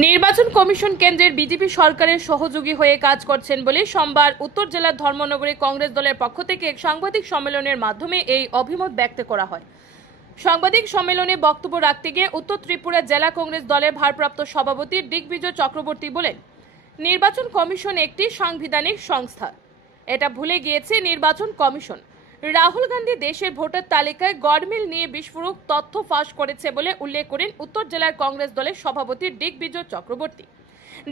নির্বাচন কমিশন কেন্দ্রের বিজেপি সরকারের সহযোগী হয়ে কাজ করছেন বলে সোমবার উত্তর জেলার ধর্মনগরে কংগ্রেস দলের পক্ষ থেকে এক সাংবাদিক সম্মেলনের মাধ্যমে এই অভিমত ব্যক্ত করা হয়। সাংবাদিক সম্মেলনে বক্তব্য রাখতে গিয়ে উত্তর ত্রিপুরা জেলা কংগ্রেস দলের ভারপ্রাপ্ত সভাপতি দিগ্বিজয় চক্রবর্তী বলেন, নির্বাচন কমিশন একটি সাংবিধানিক সংস্থা। এটা ভুলে গিয়েছে নির্বাচন কমিশন। রাহুল গান্ধী দেশের ভোটার তালিকায় গড়মিল নিয়ে বিস্ফোরক তথ্য ফাঁস করেছে বলে উল্লেখ করেন উত্তর জেলার কংগ্রেস দলের সভাপতি দিগ্বিজয় চক্রবর্তী।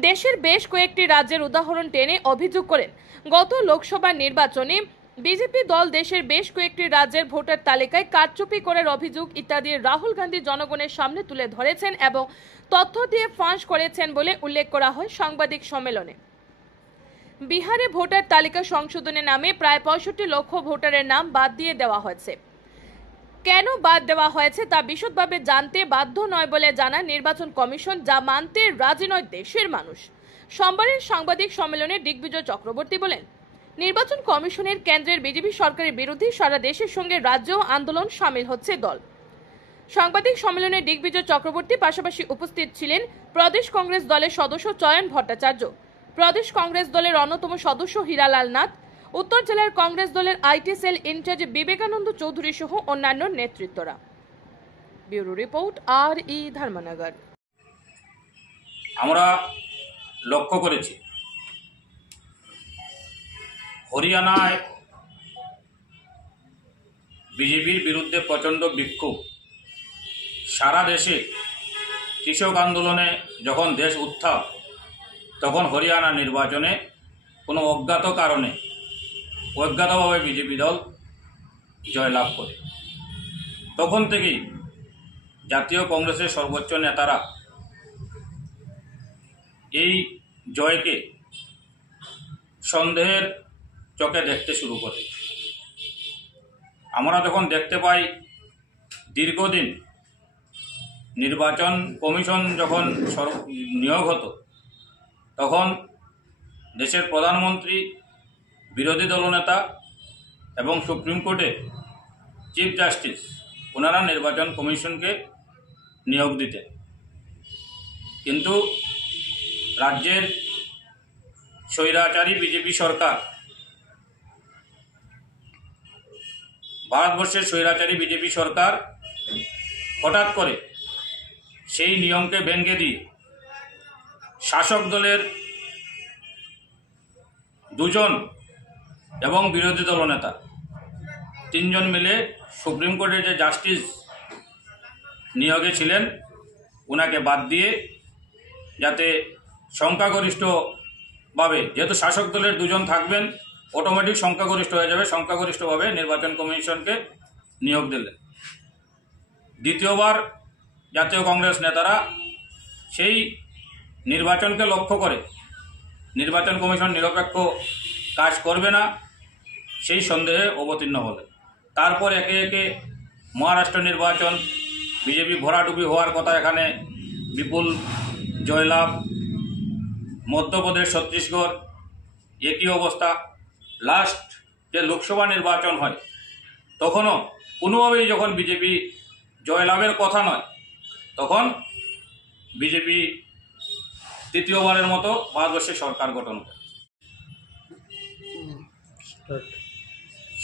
দেশের বেশ কয়েকটি রাজ্যের উদাহরণ টেনে অভিযোগ করেন, গত লোকসভা নির্বাচনে বিজেপি দল দেশের বেশ কয়েকটি রাজ্যের ভোটার তালিকায় কারচুপি করার অভিযোগ ইত্যাদি রাহুল গান্ধী জনগণের সামনে তুলে ধরেছেন এবং তথ্য দিয়ে ফাঁস করেছেন বলে উল্লেখ করা হয় সাংবাদিক সম্মেলনে। বিহারে ভোটার তালিকা সংশোধনের নামে প্রায় 65 লক্ষ ভোটারের নাম বাদ দিয়ে দেওয়া হয়েছে। কেন বাদ দেওয়া হয়েছে তা বিশদভাবে জানতে বাধ্য নয় বলে জানান নির্বাচন কমিশন, যা মানতে রাজি নয় দেশের মানুষ। সোমবারের সাংবাদিক সম্মেলনে দিগ্বিজয় চক্রবর্তী বলেন, নির্বাচন কমিশনের কেন্দ্রের বিজেপি সরকারের বিরুদ্ধে সারা দেশের সঙ্গে রাজ্য আন্দোলন সামিল হচ্ছে দল। সাংবাদিক সম্মেলনে দিগ্বিজয় চক্রবর্তী পাশাপাশি উপস্থিত ছিলেন প্রদেশ কংগ্রেস দলের সদস্য চয়ন ভট্টাচার্য, প্রদেশ কংগ্রেস দলের অন্যতম সদস্য হীরালাল নাথ, উত্তর জেলার কংগ্রেস দলের IT cell in-charge Vivekananda Chowdhury সহ অন্যান্য নেতৃত্বরা। Bureau report RE Dharmanagar. আমরা লক্ষ্য করেছি হরিয়ানায় বিজেপির বিরুদ্ধে প্রচণ্ড বিক্ষোভ। সারা দেশে কৃষক আন্দোলনে যখন দেশ উত্তাপ, তখন হরিয়ানা নির্বাচনে কোনো অজ্ঞাতভাবে বিজেপি দল জয়লাভ করে। তখন থেকেই জাতীয় কংগ্রেসের সর্বোচ্চ নেতারা এই জয়কে সন্দেহের চোখে দেখতে শুরু করে। আমরা যখন দেখতে পাই দীর্ঘদিন নির্বাচন কমিশন যখন নিয়োগ হতো, তখন দেশের প্রধানমন্ত্রী, বিরোধী দলনেতা এবং সুপ্রিম কোর্টের চিফ জাস্টিস ওনারা নির্বাচন কমিশনকে নিয়োগ দিতেন। কিন্তু রাজ্যের স্বৈরাচারী বিজেপি সরকার, ভারতবর্ষের স্বৈরাচারী বিজেপি সরকার হঠাৎ করে সেই নিয়মকে ভেঙে দিয়ে শাসক দলের 2 জন এবং বিরোধী দলনেতা 3 জন মিলে সুপ্রিম কোর্টের যে জাস্টিস নিয়োগে ছিলেন ওনাকে বাদ দিয়ে, যাতে সংখ্যাগরিষ্ঠভাবে, যেহেতু শাসক দলের 2 জন থাকবেন, অটোমেটিক সংখ্যাগরিষ্ঠ হয়ে যাবে, সংখ্যাগরিষ্ঠভাবে নির্বাচন কমিশনকে নিয়োগ দিলেন। দ্বিতীয়বার জাতীয় কংগ্রেস নেতারা সেই নির্বাচনকে লক্ষ্য করে নির্বাচন কমিশন নিরপেক্ষ কাজ করবে না সেই সন্দেহে অবতীর্ণ হলেন। তারপর একে একে মহারাষ্ট্র নির্বাচন, বিজেপি ভরাডুবি হওয়ার কথা, এখানে বিপুল জয়লাভ। মধ্যপ্রদেশ, ছত্তিশগড় একই অবস্থা। লাস্ট যে লোকসভা নির্বাচন হয়, তখনও কোনোভাবেই যখন বিজেপি জয়লাভের কথা নয়, তখন বিজেপি তৃতীয়বারের মতো ভারতবর্ষে সরকার গঠন করে।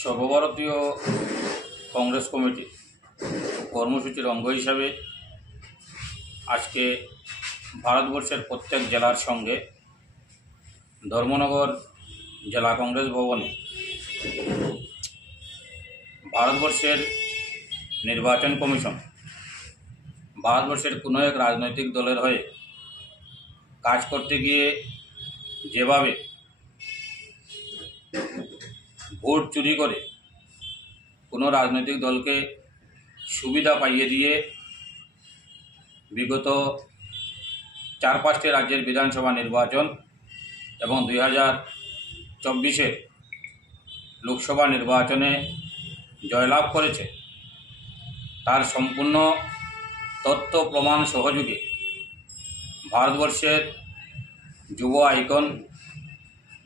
সর্বভারতীয় কংগ্রেস কমিটি কর্মসূচির অঙ্গ হিসাবে আজকে ভারতবর্ষের প্রত্যেক জেলার সঙ্গে ধর্মনগর জেলা কংগ্রেস ভবনে ভারতবর্ষের নির্বাচন কমিশন ভারতবর্ষের কোনো এক রাজনৈতিক দলের হয়ে কাজ করতে গিয়ে যেভাবে ভোট চুরি করে কোনো রাজনৈতিক দলকে সুবিধা পাইয়ে দিয়ে বিগত 4-5টি রাজ্যের বিধানসভা নির্বাচন এবং 2024-এর লোকসভা নির্বাচনে জয়লাভ করেছে, তার সম্পূর্ণ তথ্য প্রমাণ সহযোগে ভারতবর্ষের যুব আইকন,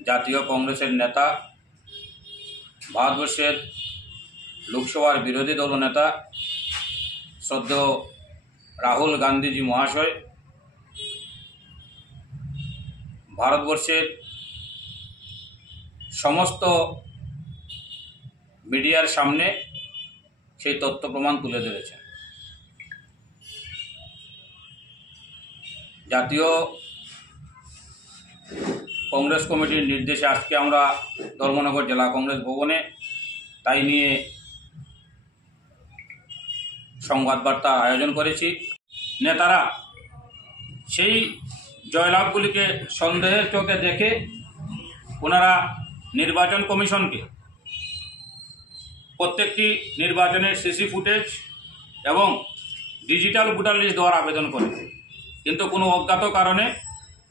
জাতীয় কংগ্রেসের নেতা, ভারতবর্ষের লোকসভার বিরোধী দলনেতা শ্রদ্ধেয় রাহুল গান্ধীজি মহাশয় ভারতবর্ষের সমস্ত মিডিয়ার সামনে সেই তথ্য প্রমাণ তুলে ধরেছেন। জাতীয় কংগ্রেস কমিটির নির্দেশে আজকে আমরা ধর্মনগর জেলা কংগ্রেস ভবনে তাই নিয়ে সংবাদ বার্তা আয়োজন করেছি। নেতারা সেই জয়লাভগুলিকে সন্দেহের চোখে দেখে ওনারা নির্বাচন কমিশনকে প্রত্যেকটি নির্বাচনের সিসি ফুটেজ এবং ডিজিটাল ভোটার লিস্ট দেওয়ার আবেদন করে, কিন্তু কোনো অজ্ঞাত কারণে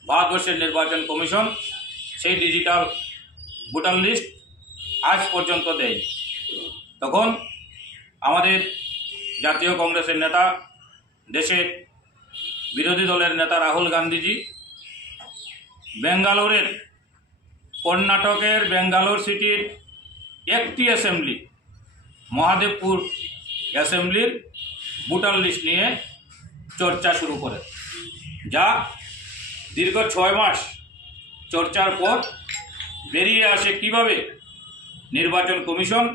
ভারতবর্ষের নির্বাচন কমিশন সেই ডিজিটাল ভোটার লিস্ট আজ পর্যন্ত দেয়নি। তখন আমাদের জাতীয় কংগ্রেসের নেতা, দেশের বিরোধী দলের নেতা রাহুল গান্ধীজি বেঙ্গালোরের, কর্ণাটকের বেঙ্গালোর সিটির একটি অ্যাসেম্বলি, মহাদেবপুর অ্যাসেম্বলির ভোটার লিস্ট নিয়ে চর্চা শুরু করে, যা দীর্ঘ 6 মাস চর্চার পর বেরিয়ে আসে কিভাবে নির্বাচন কমিশন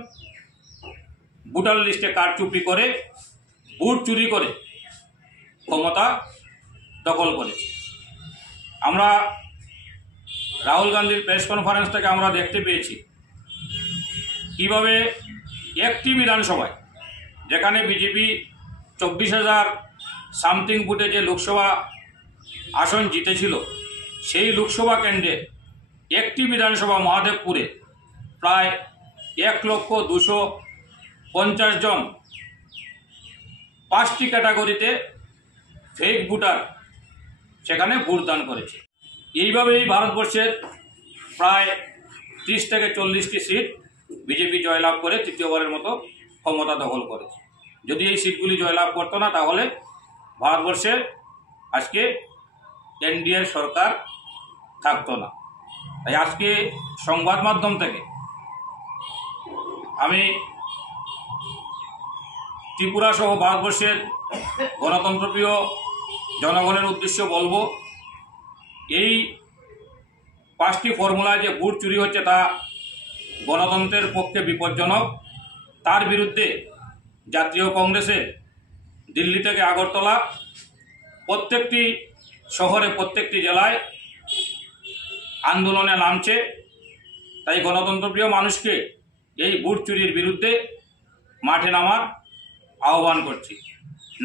ভোটার লিস্টে কারচুপি করে, ভোট চুরি করে ক্ষমতা দখল করেছে। আমরা রাহুল গান্ধীর প্রেস কনফারেন্স থেকে আমরা দেখতে পেয়েছি কিভাবে একটি বিধানসভায়, যেখানে বিজেপি 24,000 সামথিং ভোটে যে লোকসভা আসন জিতেছিল, সেই লোকসভা কেন্দ্রে একটি বিধানসভা মহাদেবপুরে প্রায় 1,250,000 জন 5টি ক্যাটাগরিতে ফেক ভোটার সেখানে ভোটদান করেছে। এইভাবেই ভারতবর্ষের প্রায় 30 থেকে 40টি সিট বিজেপি জয়লাভ করে তৃতীয়বারের মতো ক্ষমতা দখল করেছে। যদি এই সিটগুলি জয়লাভ করতো না, তাহলে ভারতবর্ষে আজকে এনডিএর সরকার থাকতো না। তাই আজকে সংবাদ মাধ্যম থেকে আমি ত্রিপুরা সহ ভারতবর্ষের গণতন্ত্রপ্রিয় জনগণের উদ্দেশ্যে বলবো, এই 5টি ফর্মুলায় যে ভোট চুরি হচ্ছে তা গণতন্ত্রের পক্ষে বিপজ্জনক। তার বিরুদ্ধে জাতীয় কংগ্রেসে দিল্লি থেকে আগরতলা, প্রত্যেকটি শহরে, প্রত্যেকটি জেলায় আন্দোলনে নামছে। তাই গণতন্ত্রপ্রিয় মানুষকে এই ভোট চুরির বিরুদ্ধে মাঠে নামার আহ্বান করছি।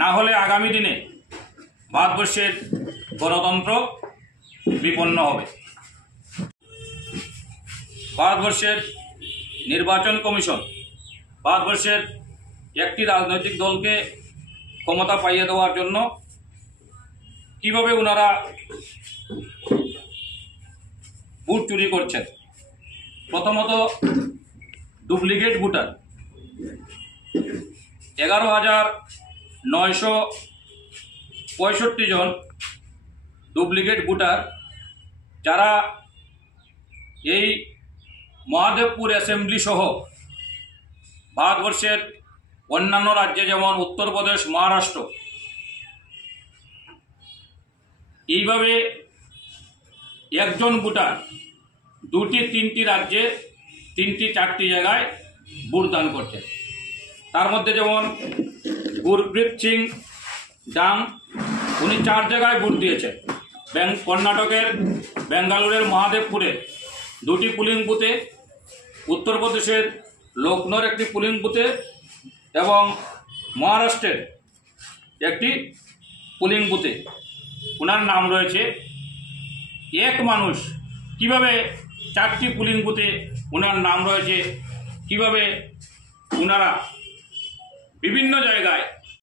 না হলে আগামী দিনে ভারতবর্ষের গণতন্ত্র বিপন্ন হবে। ভারতবর্ষের নির্বাচন কমিশন ভারতবর্ষের একটি রাজনৈতিক দলকে ক্ষমতা পাইয়ে দেওয়ার জন্য কিভাবে ওনারা ভোট চুরি করছেন। প্রথমত ডুপ্লিকেট ভোটার 11,965 জন ডুপ্লিকেট ভোটার, যারা এই মহাদেবপুর অ্যাসেম্বলি সহ ভারতবর্ষের অন্যান্য রাজ্যে যেমন উত্তরপ্রদেশ, মহারাষ্ট্র, এইভাবে একজন ভোটার 2-3টি রাজ্যে 3-4টি জায়গায় ভোটদান করছেন। তার মধ্যে যেমন গুরপ্রীত সিং ডাং, উনি 4 জায়গায় ভোট দিয়েছেন। কর্ণাটকের বেঙ্গালুরের মহাদেবপুরে 2টি পুলিং বুথে, উত্তরপ্রদেশের লখনৌর একটি পুলিং বুথে এবং মহারাষ্ট্রের একটি পুলিং বুথে ওনার নাম রয়েছে। এক মানুষ কিভাবে 4টি পুলিং বুথে ওনার নাম রয়েছে, কিভাবে ওনারা বিভিন্ন জায়গায়